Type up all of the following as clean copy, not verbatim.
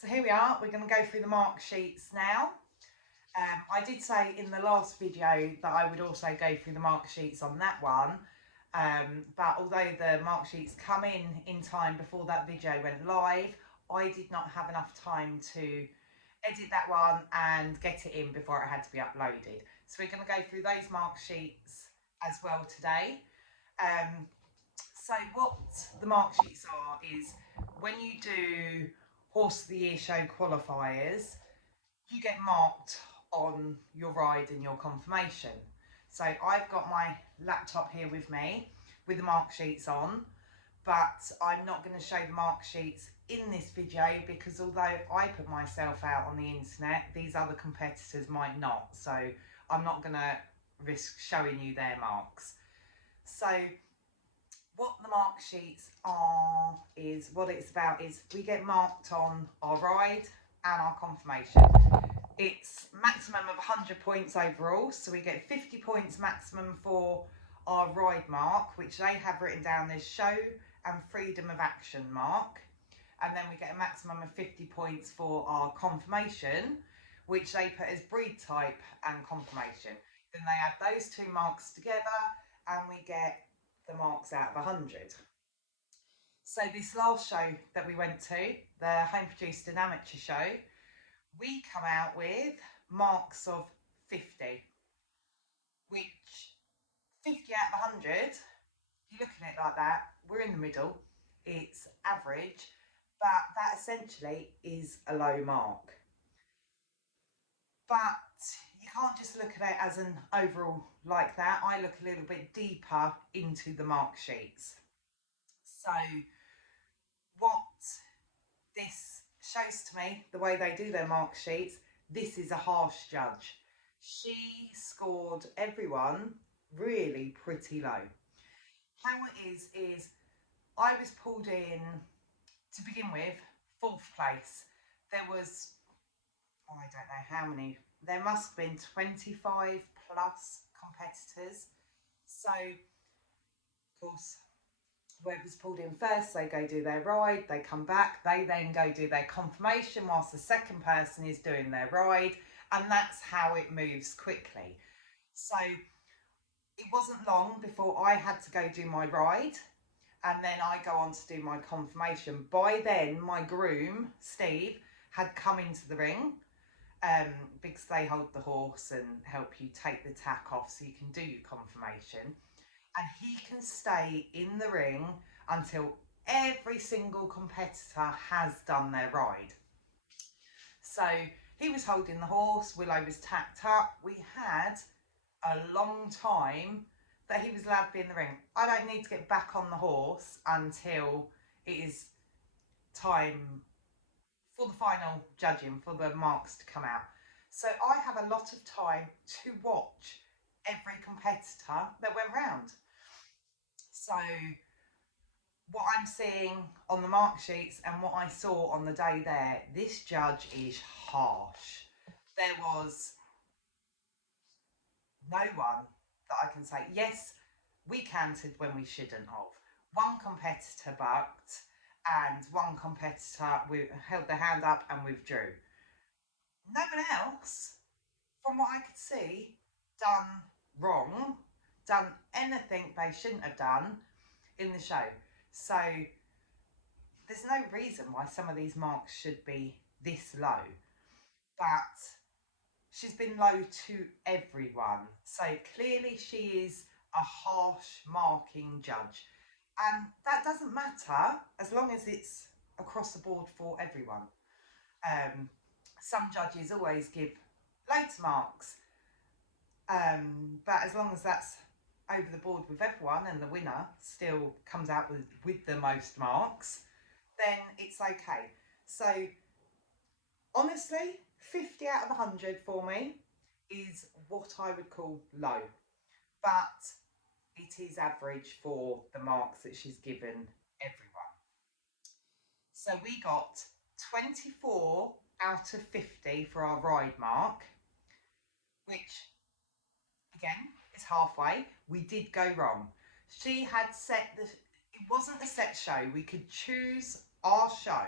So here we are, we're going to go through the mark sheets now. I did say in the last video that I would also go through the mark sheets on that one, but although the mark sheets come in time before that video went live, I did not have enough time to edit that one and get it in before it had to be uploaded. So we're going to go through those mark sheets as well today. So what the mark sheets are is when you do Horse of the Year show qualifiers, you get marked on your ride and your confirmation. So I've got my laptop here with me with the mark sheets on, but I'm not going to show the mark sheets in this video because although I put myself out on the internet, these other competitors might not. So I'm not going to risk showing you their marks. So what the mark sheets are is, what it's about is we get marked on our ride and our confirmation. It's maximum of 100 points overall, so we get 50 points maximum for our ride mark, which they have written down as show and freedom of action mark, and then we get a maximum of 50 points for our confirmation, which they put as breed type and confirmation. Then they add those two marks together and we get the marks out of 100. So this last show that we went to, the home produced and amateur show, we come out with marks of 50, which 50 out of 100, you look at it like that, we're in the middle, it's average, but that essentially is a low mark. But you can't just look at it as an overall like that. I look a little bit deeper into the mark sheets. So what this shows to me, the way they do their mark sheets, this is a harsh judge. She scored everyone really pretty low. How it is I was pulled in to begin with 4th place. There was, I don't know how many, there must have been 25 plus competitors. So of course whoever's pulled in first, they go do their ride, they come back, they then go do their confirmation whilst the second person is doing their ride, and that's how it moves quickly. So it wasn't long before I had to go do my ride, and then I go on to do my confirmation. By then my groom, Steve, had come into the ring, because they hold the horse and help you take the tack off so you can do your confirmation. And he can stay in the ring until every single competitor has done their ride. So he was holding the horse, Willow was tacked up. We had a long time that he was allowed to be in the ring. I don't need to get back on the horse until it is time for the final judging, for the marks to come out. So I have a lot of time to watch every competitor that went round. So what I'm seeing on the mark sheets and what I saw on the day there, this judge is harsh. There was no one that I can say, yes, we canted when we shouldn't have. One competitor bucked and one competitor held their hand up and withdrew. No one else, from what I could see, done wrong, done anything they shouldn't have done in the show. So there's no reason why some of these marks should be this low, but she's been low to everyone. So clearly she is a harsh marking judge, and that doesn't matter as long as it's across the board for everyone. Some judges always give loads of marks, but as long as that's over the board with everyone and the winner still comes out with the most marks, then it's okay. So honestly, 50 out of 100 for me is what I would call low, but it is average for the marks that she's given everyone. So we got 24 out of 50 for our ride mark, which again is halfway. We did go wrong. She had set it wasn't a set show. We could choose our show,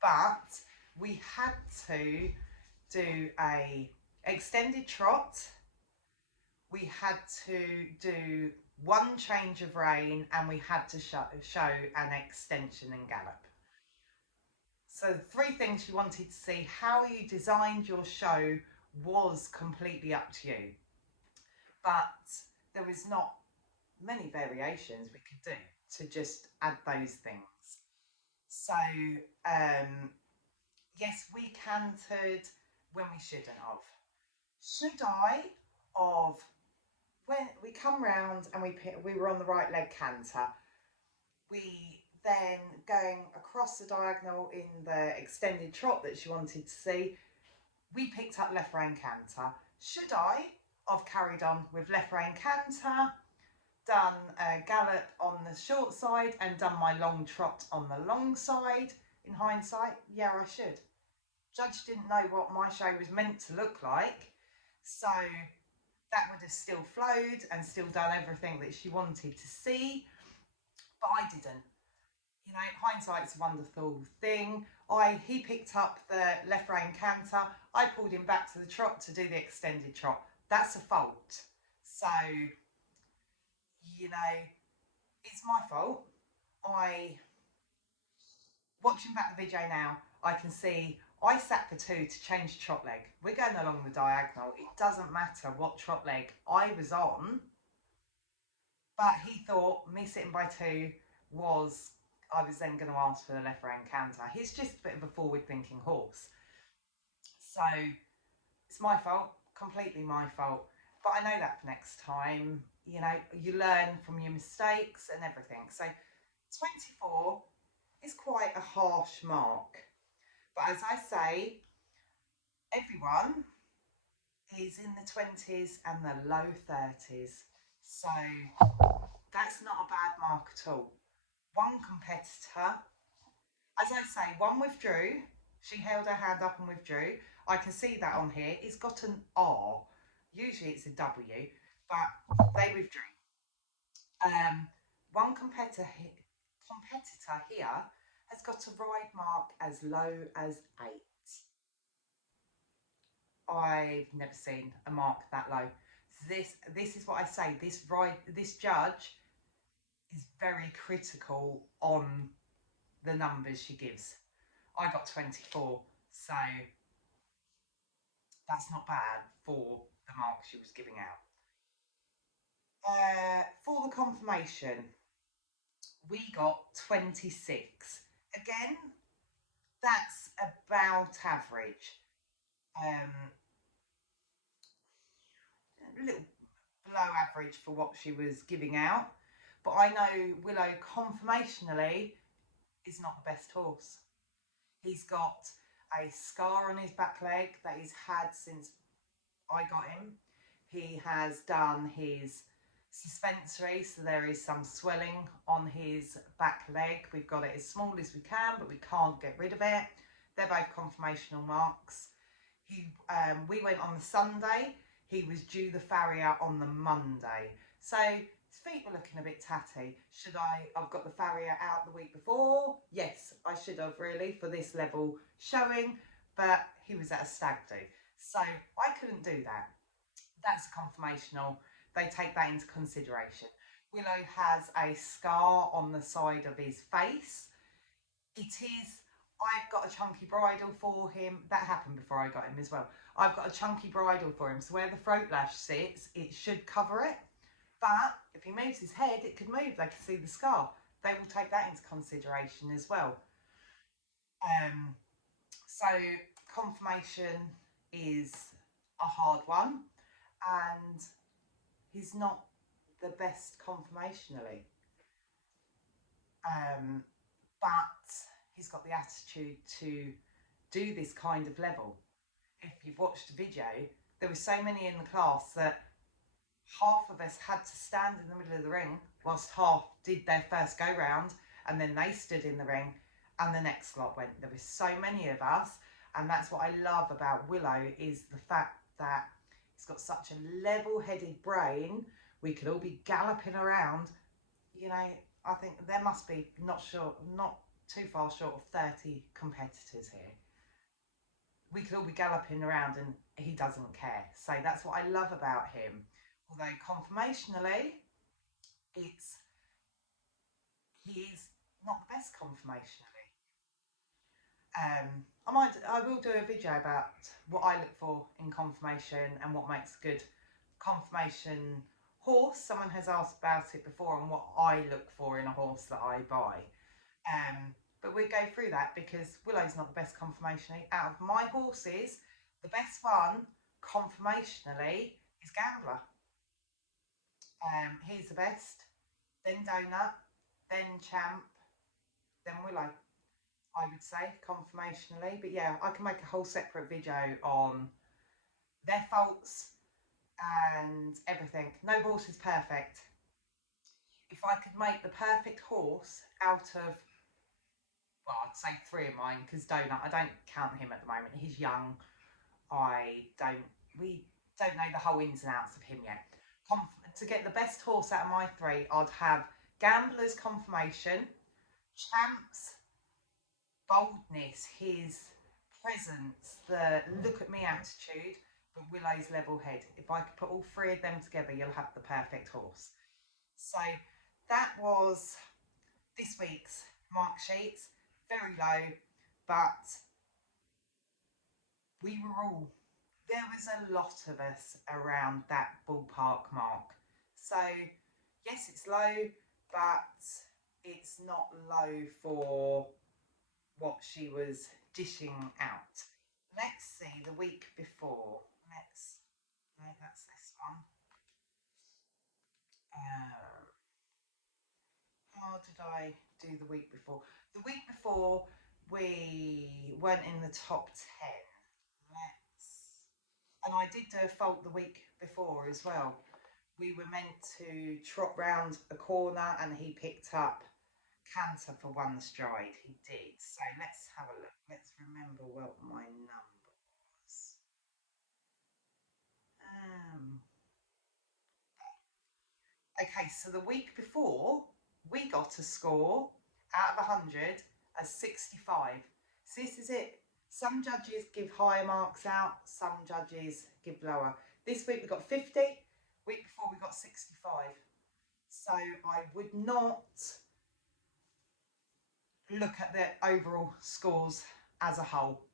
but we had to do a extended trot. We had to do one change of rein, and we had to show an extension and gallop. So the three things you wanted to see. How you designed your show was completely up to you, but there was not many variations we could do to just add those things. So yes, we cantered when we shouldn't have. Should I have, when we come round and we were on the right leg canter, we then going across the diagonal in the extended trot that she wanted to see, we picked up left rein canter. Should I have carried on with left rein canter, done a gallop on the short side and done my long trot on the long side? In hindsight, yeah, I should. Judge didn't know what my show was meant to look like, so that would have still flowed and still done everything that she wanted to see, but I didn't. You know, hindsight's a wonderful thing. He picked up the left rein canter. I pulled him back to the trot to do the extended trot. That's a fault. So, you know, it's my fault. Watching back the video now, I can see I sat for two to change trot leg. We're going along the diagonal. It doesn't matter what trot leg I was on, but he thought me sitting by two was, I was then going to ask for the left rein canter. He's just a bit of a forward-thinking horse. So it's my fault, completely my fault. But I know that for next time. You know, you learn from your mistakes and everything. So 24 is quite a harsh mark. But as I say, everyone is in the 20s and the low 30s. So that's not a bad mark at all. One competitor, as I say, one withdrew. She held her hand up and withdrew. I can see that on here. It's got an R. Usually it's a W, but they withdrew. One competitor here has got a ride mark as low as 8. I've never seen a mark that low. This is what I say. This judge is very critical on the numbers she gives. I got 24, so that's not bad for the mark she was giving out. For the confirmation, we got 26. Again, that's about average. A little below average for what she was giving out. But I know Willow conformationally is not the best horse. He's got a scar on his back leg that he's had since I got him. He has done his suspensory, so there is some swelling on his back leg. We've got it as small as we can, but we can't get rid of it. They're both conformational marks. We went on the Sunday. He was due the farrier on the Monday. So his feet were looking a bit tatty. Should I have got the farrier out the week before? Yes, I should have really for this level showing, but he was at a stag do. So I couldn't do that. That's a conformational. They take that into consideration. Willow has a scar on the side of his face. I've got a chunky bridle for him. That happened before I got him as well. I've got a chunky bridle for him, so where the throat lash sits, it should cover it. But if he moves his head, it could move. They can see the scar. They will take that into consideration as well. So confirmation is a hard one, and he's not the best conformationally. But he's got the attitude to do this kind of level. If you've watched the video, there were so many in the class that half of us had to stand in the middle of the ring whilst half did their first go round, and then they stood in the ring and the next lot went. There were so many of us, and that's what I love about Willow, is the fact that he's got such a level-headed brain. We could all be galloping around. You know, I think there must be not too far short of 30 competitors here. we could all be galloping around and he doesn't care. So that's what I love about him. Although conformationally, it's he is not the best conformationally. I will do a video about what I look for in conformation and what makes a good conformation horse. Someone has asked about it before and what I look for in a horse that I buy. But we'll go through that because Willow's not the best conformationally. Out of my horses, the best one conformationally is Gambler. He's the best, then Donut, then Champ, then Willow, I would say, conformationally. But yeah, I can make a whole separate video on their faults and everything. No horse is perfect. If I could make the perfect horse out of, well, I'd say 3 of mine, because Donut, I don't count him at the moment. He's young. We don't know the whole ins and outs of him yet. To get the best horse out of my 3, I'd have Gambler's conformation, Champ's boldness, his presence, the look at me attitude, but Willow's level head. If I could put all 3 of them together, you'll have the perfect horse. So that was this week's mark sheets. Very low, but there was a lot of us around that ballpark mark. So yes, it's low, but it's not low for what she was dishing out. Let's see the week before. No, that's this one. How did I do the week before? The week before we weren't in the top 10. And I did do a fault the week before as well. We were meant to trot round a corner and he picked up canter for 1 stride. He did. So let's have a look. Let's remember what my number was. Okay, so the week before we got a score out of 100 as 65. So this is it. Some judges give higher marks out, some judges give lower. This week we got 50, week before we got 65. So I would not look at the overall scores as a whole.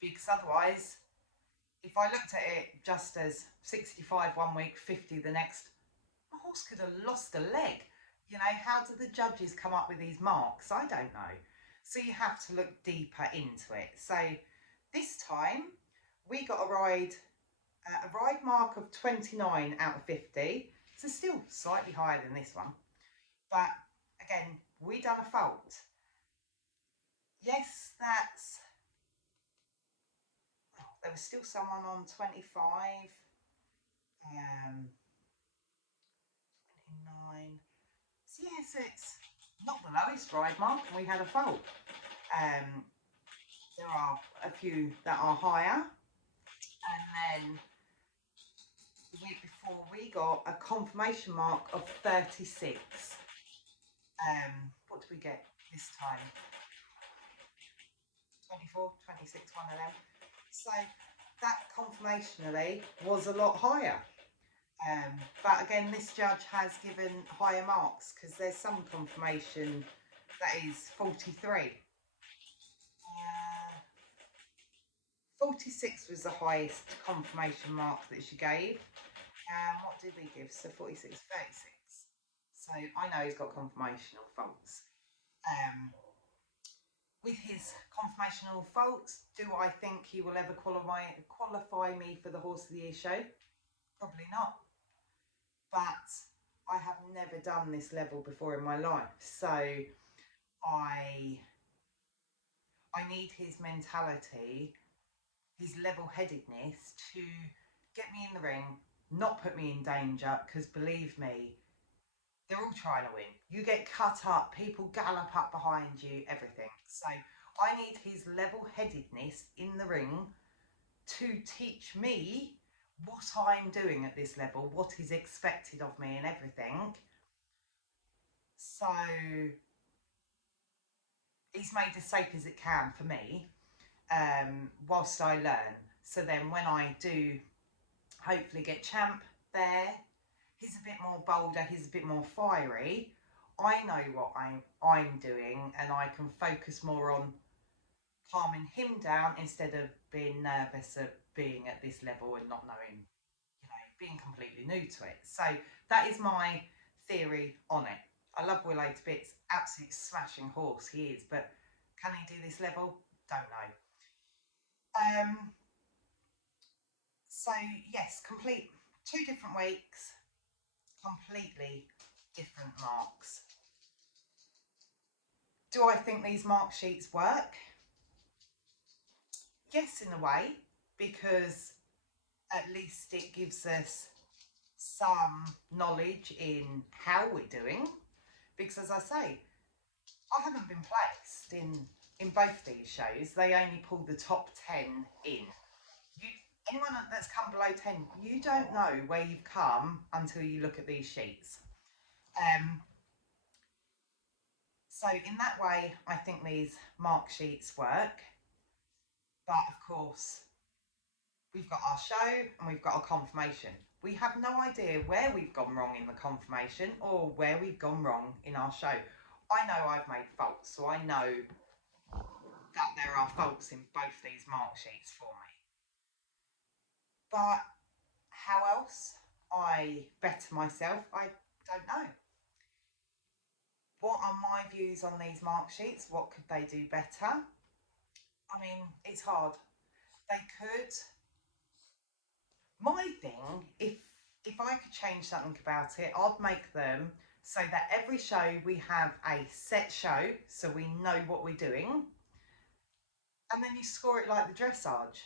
Because otherwise, if I looked at it just as 65 one week, 50 the next, my horse could have lost a leg. You know, how do the judges come up with these marks? I don't know. So you have to look deeper into it. So this time we got a ride mark of 29 out of 50. So still slightly higher than this one. But again, we done a fault. Yes, there was still someone on 25. 29. So yes, it's not the lowest ride mark, and we had a fault. There are a few that are higher, and then the week before we got a conformation mark of 36. What did we get this time? 24, 26, one of them. So that conformationally was a lot higher. But again, this judge has given higher marks because there's some conformation that is 43. 46 was the highest conformation mark that she gave. What did we give? So 46, 36. So I know he's got conformational faults. With his conformational faults, do I think he will ever qualify me for the Horse of the Year show? Probably not. But I have never done this level before in my life, so I need his mentality, his level-headedness to get me in the ring, not put me in danger, because believe me, they're all trying to win. You get cut up, people gallop up behind you, everything. So I need his level-headedness in the ring to teach me what I'm doing at this level, what is expected of me and everything. So he's made as safe as it can for me. whilst I learn. So then when I do hopefully get Champ there, he's a bit more bolder, he's a bit more fiery. I know what I'm doing, and I can focus more on calming him down instead of being nervous at being at this level and not knowing, being completely new to it. So that is my theory on it. I love Willow to bits, absolute smashing horse he is, but can he do this level? Don't know. So yes, complete 2 different weeks, completely different marks. Do I think these mark sheets work? Yes, in a way, because at least it gives us some knowledge in how we're doing. Because as I say, I haven't been placed in both these shows. They only pull the top 10 in. Anyone that's come below 10, you don't know where you've come until you look at these sheets. So in that way, I think these mark sheets work. But of course, we've got our show and we've got our confirmation. We have no idea where we've gone wrong in the confirmation or where we've gone wrong in our show. I know I've made faults, so I know that there are faults in both these mark sheets for me. But how else I better myself, I don't know. What are my views on these mark sheets? What could they do better? I mean, it's hard. They could. My thing, if I could change something about it, I'd make them so that every show we have a set show, so we know what we're doing, and then you score it like the dressage.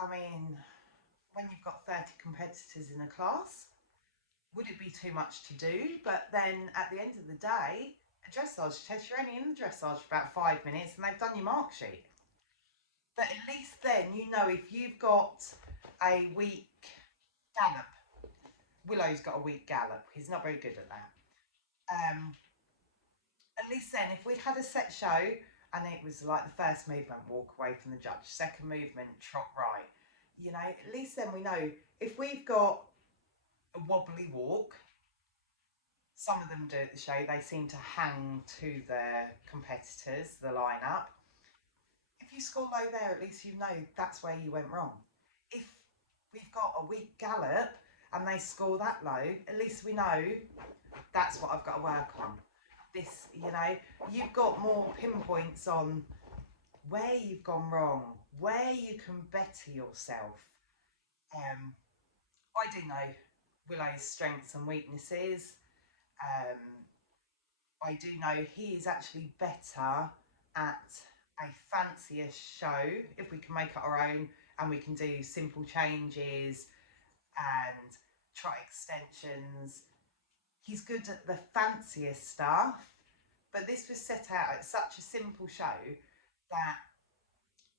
I mean, when you've got 30 competitors in a class, would it be too much to do? But then at the end of the day, a dressage test, you're only in the dressage for about 5 minutes and they've done your mark sheet. But at least then you know if you've got a weak gallop. Willow's got a weak gallop. He's not very good at that. At least then, if we'd had a set show and it was like the first movement, walk away from the judge, second movement, trot right, at least then we know if we've got a wobbly walk, some of them do at the show, they seem to hang to their competitors, the lineup. If you score low there, at least you know that's where you went wrong. If we've got a weak gallop and they score that low, at least we know that's what I've got to work on. This, you've got more pinpoints on where you've gone wrong, where you can better yourself. I do know Willow's strengths and weaknesses. I do know he is actually better at a fancier show if we can make it our own and we can do simple changes and trot extensions. He's good at the fancier stuff, but this was set out at such a simple show that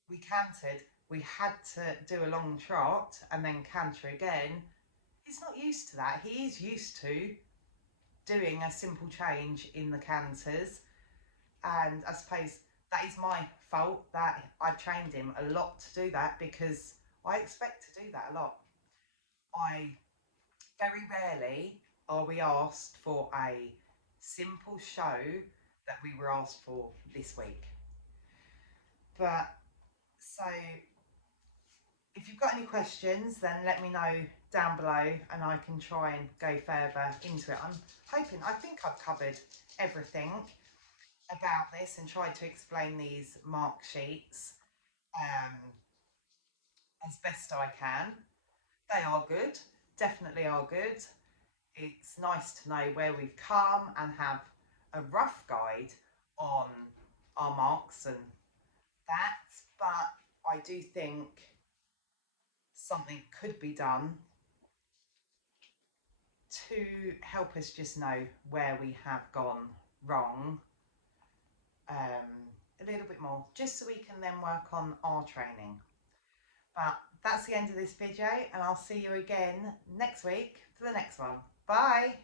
we cantered. We had to do a long trot and then canter again. He's not used to that. He is used to doing a simple change in the canters, and I suppose that is my fault that I've trained him a lot to do that, because I expect to do that a lot. Very rarely are we asked for a simple show that we were asked for this week. But so if you've got any questions, then let me know down below and I can try and go further into it. I think I've covered everything about this and tried to explain these mark sheets as best I can. They are good, definitely are good. It's nice to know where we've come and have a rough guide on our marks and that, but I do think something could be done to help us just know where we have gone wrong a little bit more, just so we can then work on our training. But that's the end of this video, and I'll see you again next week for the next one. Bye.